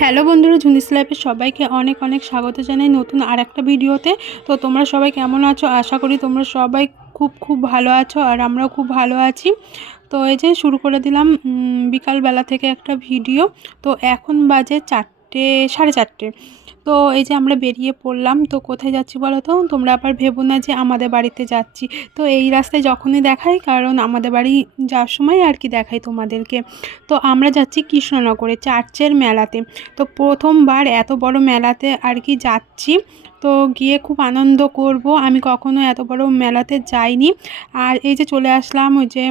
Hello বন্ধুরা ঝুনিস লাইফে সবাইকে অনেক অনেক স্বাগত জানাই নতুন আর একটা ভিডিওতে। তো তোমরা সবাই কেমন আছো? আশা করি তোমরা সবাই খুব খুব ভালো আছো আর আমরাও খুব ভালো আছি। তো এই যে শুরু করে দিলাম বিকালবেলা থেকে একটা ভিডিও। তো এখন বাজে চারটে সাড়ে চারটে। তো এই যে আমরা বেরিয়ে পড়লাম, তো কোথায় যাচ্ছি বলো তো? তোমরা আবার ভেবো না যে আমাদের বাড়িতে যাচ্ছি। তো এই রাস্তায় যখনই দেখাই, কারণ আমাদের বাড়ি যাওয়ার সময় আর কি দেখাই তোমাদেরকে। তো আমরা যাচ্ছি কৃষ্ণনগরে, চার্চের মেলাতে। তো প্রথমবার এত বড় মেলাতে আর কি যাচ্ছি। তো গিয়ে খুব আনন্দ করব। আমি কখনো এত বড় মেলাতে যাইনি। আর এই যে চলে আসলাম ওই যে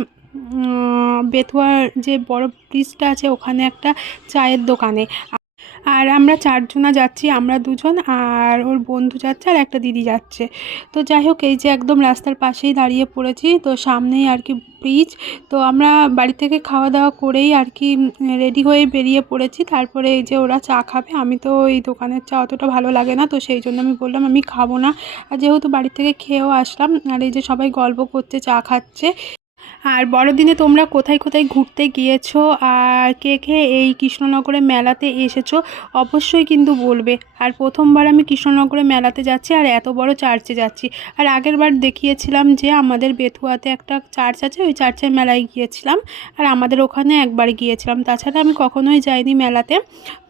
বেথুয়ার যে বড় ব্রিজটা আছে, ওখানে একটা চায়ের দোকানে। আর আমরা চারজনা যাচ্ছি, আমরা দুজন আর ওর বন্ধু যাচ্ছে আর একটা দিদি যাচ্ছে। তো যাই হোক, এই যে একদম রাস্তার পাশেই দাঁড়িয়ে পড়েছি, তো সামনেই আর কি ব্রিজ তো আমরা বাড়ি থেকে খাওয়া দাওয়া করেই আর কি রেডি হয়ে বেরিয়ে পড়েছি। তারপরে এই যে ওরা চা খাবে, আমি তো এই দোকানের চা অতটা ভালো লাগে না, তো সেই জন্য আমি বললাম আমি খাব না। আর যেহেতু বাড়ি থেকে খেয়েও আসলাম, আর এই যে সবাই গল্প করছে, চা খাচ্ছে। আর বড়দিনে তোমরা কোথায় কোথায় ঘুরতে গিয়েছো? আর কে কে এই কৃষ্ণনগরে মেলাতে এসেছ? অবশ্যই কিন্তু বলবে। আর প্রথমবার আমি কৃষ্ণনগরে মেলাতে যাচ্ছি আর এত বড় চার্চে যাচ্ছি। আর আগের বার দেখিয়েছিলাম যে আমাদের বেথুয়াতে একটা চার্চ আছে, ওই চার্চের মেলায় গিয়েছিলাম। আর আমাদের ওখানে একবার গিয়েছিলাম। তাছাড়া আমি কখনোই যাইনি মেলাতে।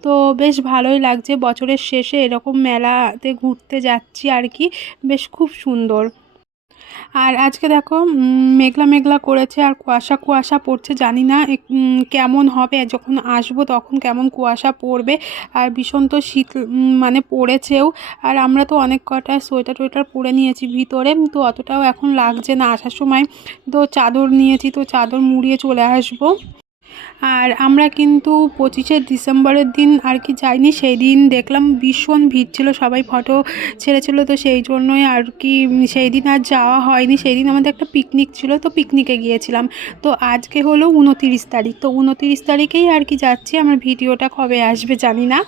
তো বেশ ভালোই লাগছে। বছরের শেষে এরকম মেলাতে ঘুরতে যাচ্ছি আর কি। বেশ খুব সুন্দর। আর আজকে দেখো মেঘলা মেঘলা করেছে আর কুয়াশা কুয়াশা পড়ছে, জানি না কেমন হবে। যখন আসব তখন কেমন কুয়াশা পড়বে। আর ভীষণ তো শীত মানে পড়েছেও। আর আমরা তো অনেক কটা সোয়েটার টোয়েটার পরে নিয়েছি ভিতরে, তো অতটাও এখন লাগছে না। আসার সময় তো চাদর নিয়েছি, তো চাদর মুড়িয়ে চলে আসব। আর আমরা কিন্তু পঁচিশে ডিসেম্বরের দিন আর কি যাইনি সেই দিন দেখলাম ভীষণ ভিড় ছিল, সবাই ফটো ছেড়েছিল, তো সেই জন্যই আর কি সেই দিন আর যাওয়া হয়নি সেই দিন আমাদের একটা পিকনিক ছিল, তো পিকনিকে গিয়েছিলাম। তো আজকে হলো উনতিরিশ তারিখ, তো উনতিরিশ তারিখেই আর কি যাচ্ছি, আমার ভিডিওটা কবে আসবে জানি না।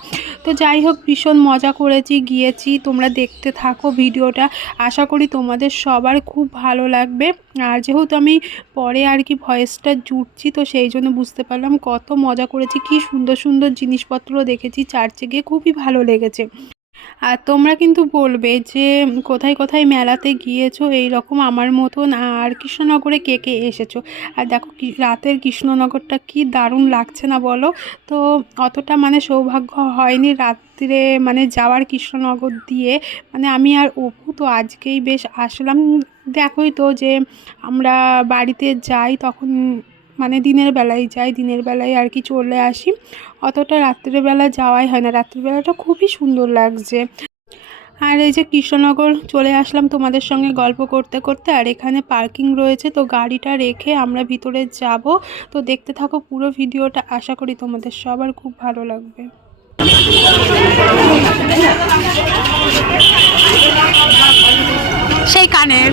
তো যাই হোক, ভীষণ মজা করেছি, গিয়েছি, তোমরা দেখতে থাকো ভিডিওটা, আশা করি তোমাদের সবার খুব ভালো লাগবে। আর যেহেতু আমি পরে আর কি ভয়েসটা জুটছি, তো সেই জন্য বুঝতে পারলাম কত মজা করেছি, কি সুন্দর সুন্দর জিনিসপত্র দেখেছি চার্চে গিয়ে খুবই ভালো লেগেছে। আর তোমরা কিন্তু বলবে যে, কোথায় কোথায় মেলাতে গিয়েছো এই রকম আমার মতন আর কৃষ্ণনগরে কে কে এসেছ? আর দেখো রাতের কৃষ্ণনগরটা কি দারুণ লাগছে না বলো? তো অতটা মানে সৌভাগ্য হয়নি রাত্রে মানে যাওয়ার কৃষ্ণনগর দিয়ে। মানে আমি আর অপু তো আজকেই বেশ আসলাম। দেখোই তো যে আমরা বাড়িতে যাই, তখন মানে দিনের বেলায় যাই, দিনের বেলায় আর কি চলে আসি। অতটা রাত্রিবেলা যাওয়াই হয় না। রাত্রিবেলাটা খুবই সুন্দর লাগছে। আর এই যে কৃষ্ণনগর চলে আসলাম তোমাদের সঙ্গে গল্প করতে করতে। আর এখানে পার্কিং রয়েছে, তো গাড়িটা রেখে আমরা ভিতরে যাব। তো দেখতে থাকো পুরো ভিডিওটা। আশা করি তোমাদের সবার খুব ভালো লাগবে। সেই কানের।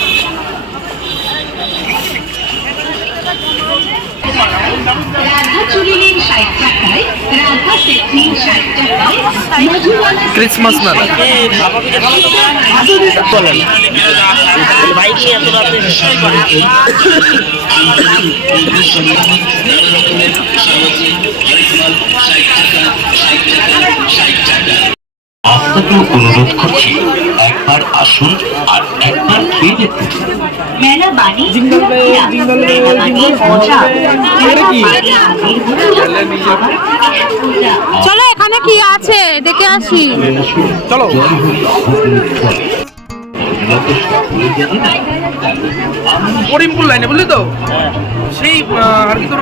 ক্রিসমাস মেলা বলেন। বাইক নিয়ে আপনাকে অনুরোধ করছি একবার আসুন আর একবার খেয়ে মেলা বাণী চলো এখানে কি আছে? দেখে আসি। চলো। করিমপুর লাইনে বুঝলি তো? সেই আর কি তোর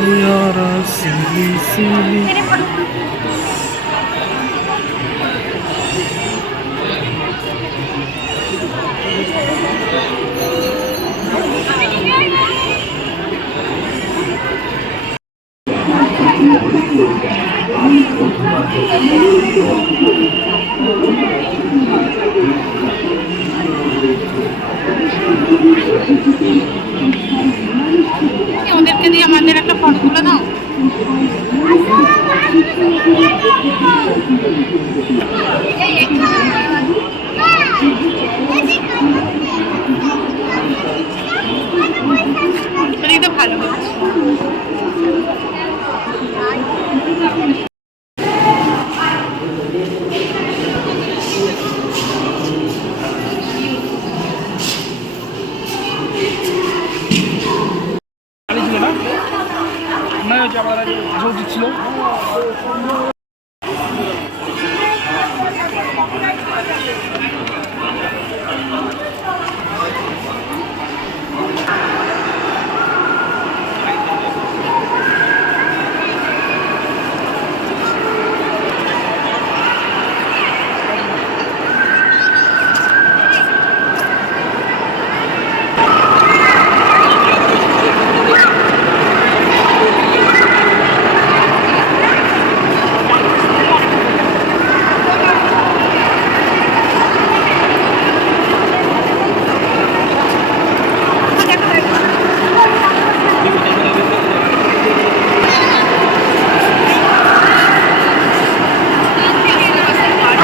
Senhora, sim, sim. Eu ওদেরকে দিয়ে আমাদের একটা ফটো তুলে দাও এদিকে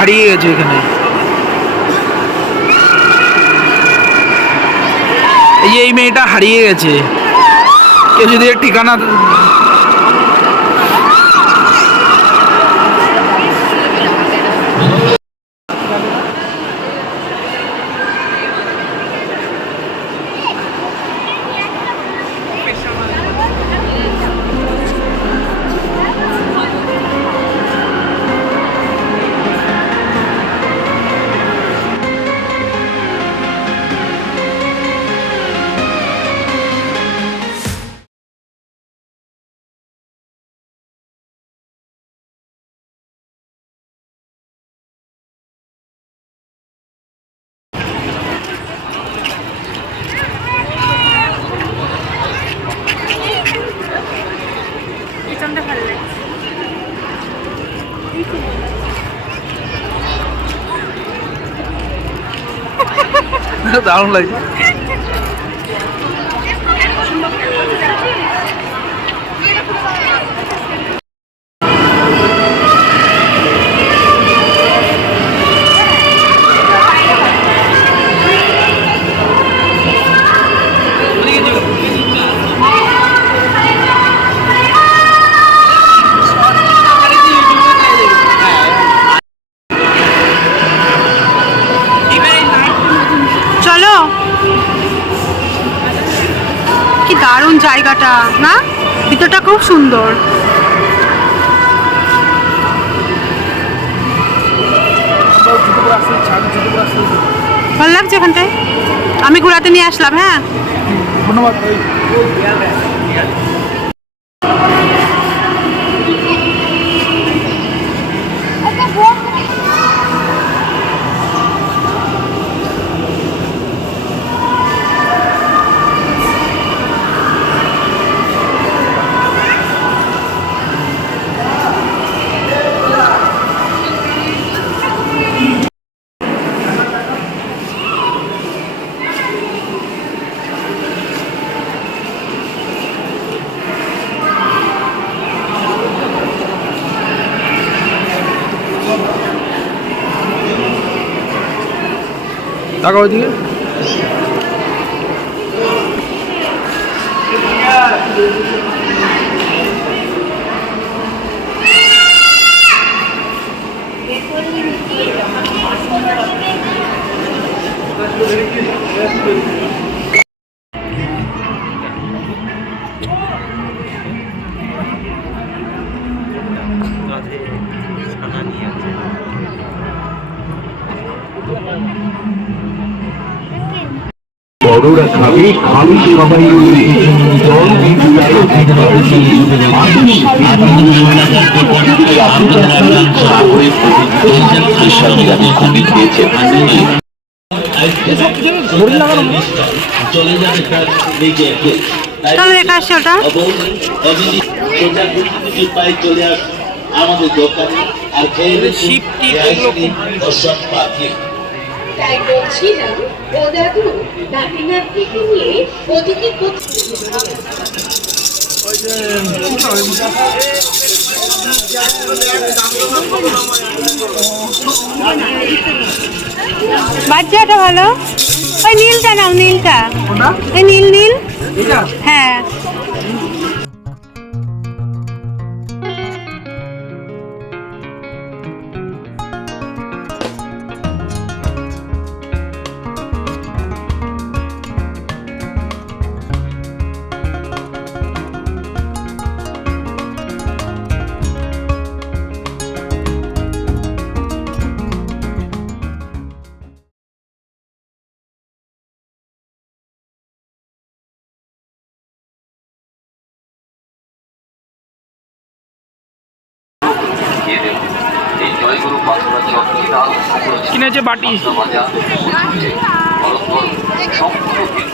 হারিয়ে গেছে এখানে এই যে এই মেয়েটা হারিয়ে গেছে কেউ যদি এর ঠিকানা দারুণ লাগছে জায়গাটা না? ভিতরটা খুব সুন্দর। ভালো লাগছে এখানটায় আমি ঘোরাতে নিয়ে আসলাম হ্যাঁ? ধন্যবাদ তাকাও ওইদিকে Thank you. বড়রা খাবে খাবে সবাই মিলে। জল তাহলে ওটা চলে আস আমাদের দোকানে আর খেয়ে টিপ পাখি তাই বলছিলাম ও দাদু নাতি নাতনিকে নিয়ে ওদিকে বাচ্চাটা ভালো? ওই নীলটা নাও নীলটা। ওই নীল নীল? হ্যাঁ। কিনেছে বাটি বাজার পরস্পর সম্পূর্ণ ভিন্ন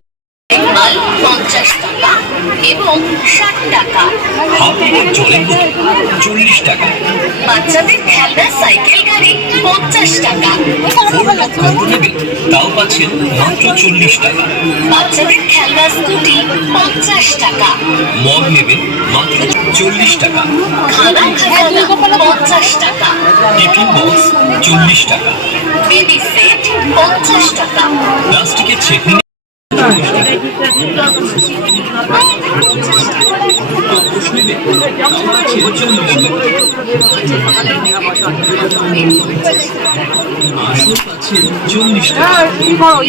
এবং ষাট টাকা। জলের বোতল চল্লিশ টাকা। বাচ্চাদের খেলনা সাইকেল গাড়ি পঞ্চাশ টাকা। তাও পাচ্ছেন মাত্র চল্লিশ টাকা। বাচ্চাদের খেলনা স্কুটি পঞ্চাশ টাকা। মগ নেবেন মাত্র চল্লিশ টাকা। খানা খাজানা পঞ্চাশ টাকা। টিফিন বক্স চল্লিশ টাকা। বেবি সেট পঞ্চাশ টাকা। প্লাস্টিকের ছেঁকনি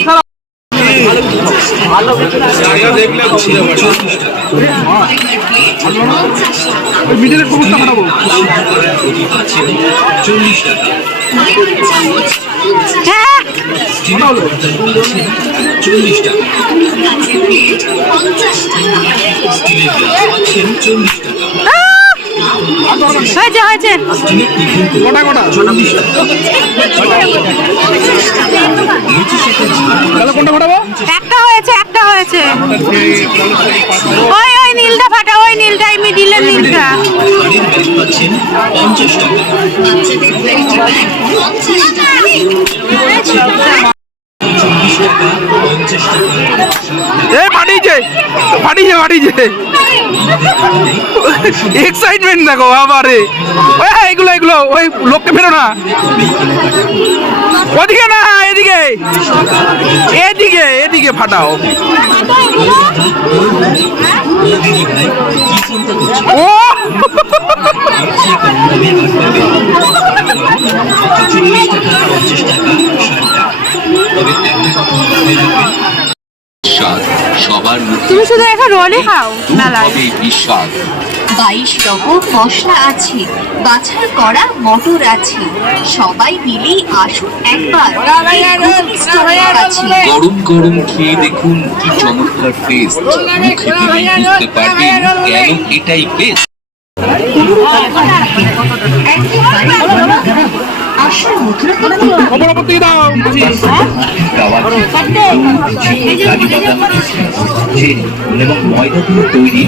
টাকা মিডিলের ফাটাবো পাচ্ছেন চল্লিশ টাকা। হ্যাঁ চল্লিশ টাকা পঞ্চাশ টাকা। স্টিলের গ্লাস। পাচ্ছেন চল্লিশ টাকা হয়েছে হয়েছে। শেখা ঝাড় তাহলে কোনটা ফাটাবো? একটা হয়েছে একটা হয়েছে। ওই ওই নীলটা ফাটা ওই নীলটা মিডিলের নীলটা। হাড়ির ব্যাগ পাচ্ছেন পঞ্চাশ টাকা। এ ফাটিয়েছে ফাটিয়েছে ফাটিয়েছে এক্সাইটমেন্ট দেখো আবারে ওই হ্যাঁ, এগুলো এগুলো ওই লোককে ফেরো না। ওদিকে না এদিকে। এদিকে এদিকে ফাটাও। ও দিদি ভাই কি চিন্তা করছ ও! সেই কম দামে আর পাবে চল্লিশ টাকা পঞ্চাশ টাকা ষাট টাকা তবে একটা কথা মাথায় রাখবেন স্বাদ সবার মুখে তুমি শুধু এখন রোলই খাও। মেলায় বিস্বাদ বাইশ রকম মশলা আছে বাছাই করা মটর আছে। সবাই মিলে আসুন একবার। গরম গরম খেয়ে দেখুন কি চমৎকার টেস্ট মুখে দিলেই বুঝতে পারবেন কেন এটাই বেস্ট এবং ময়দা দিয়ে তৈরি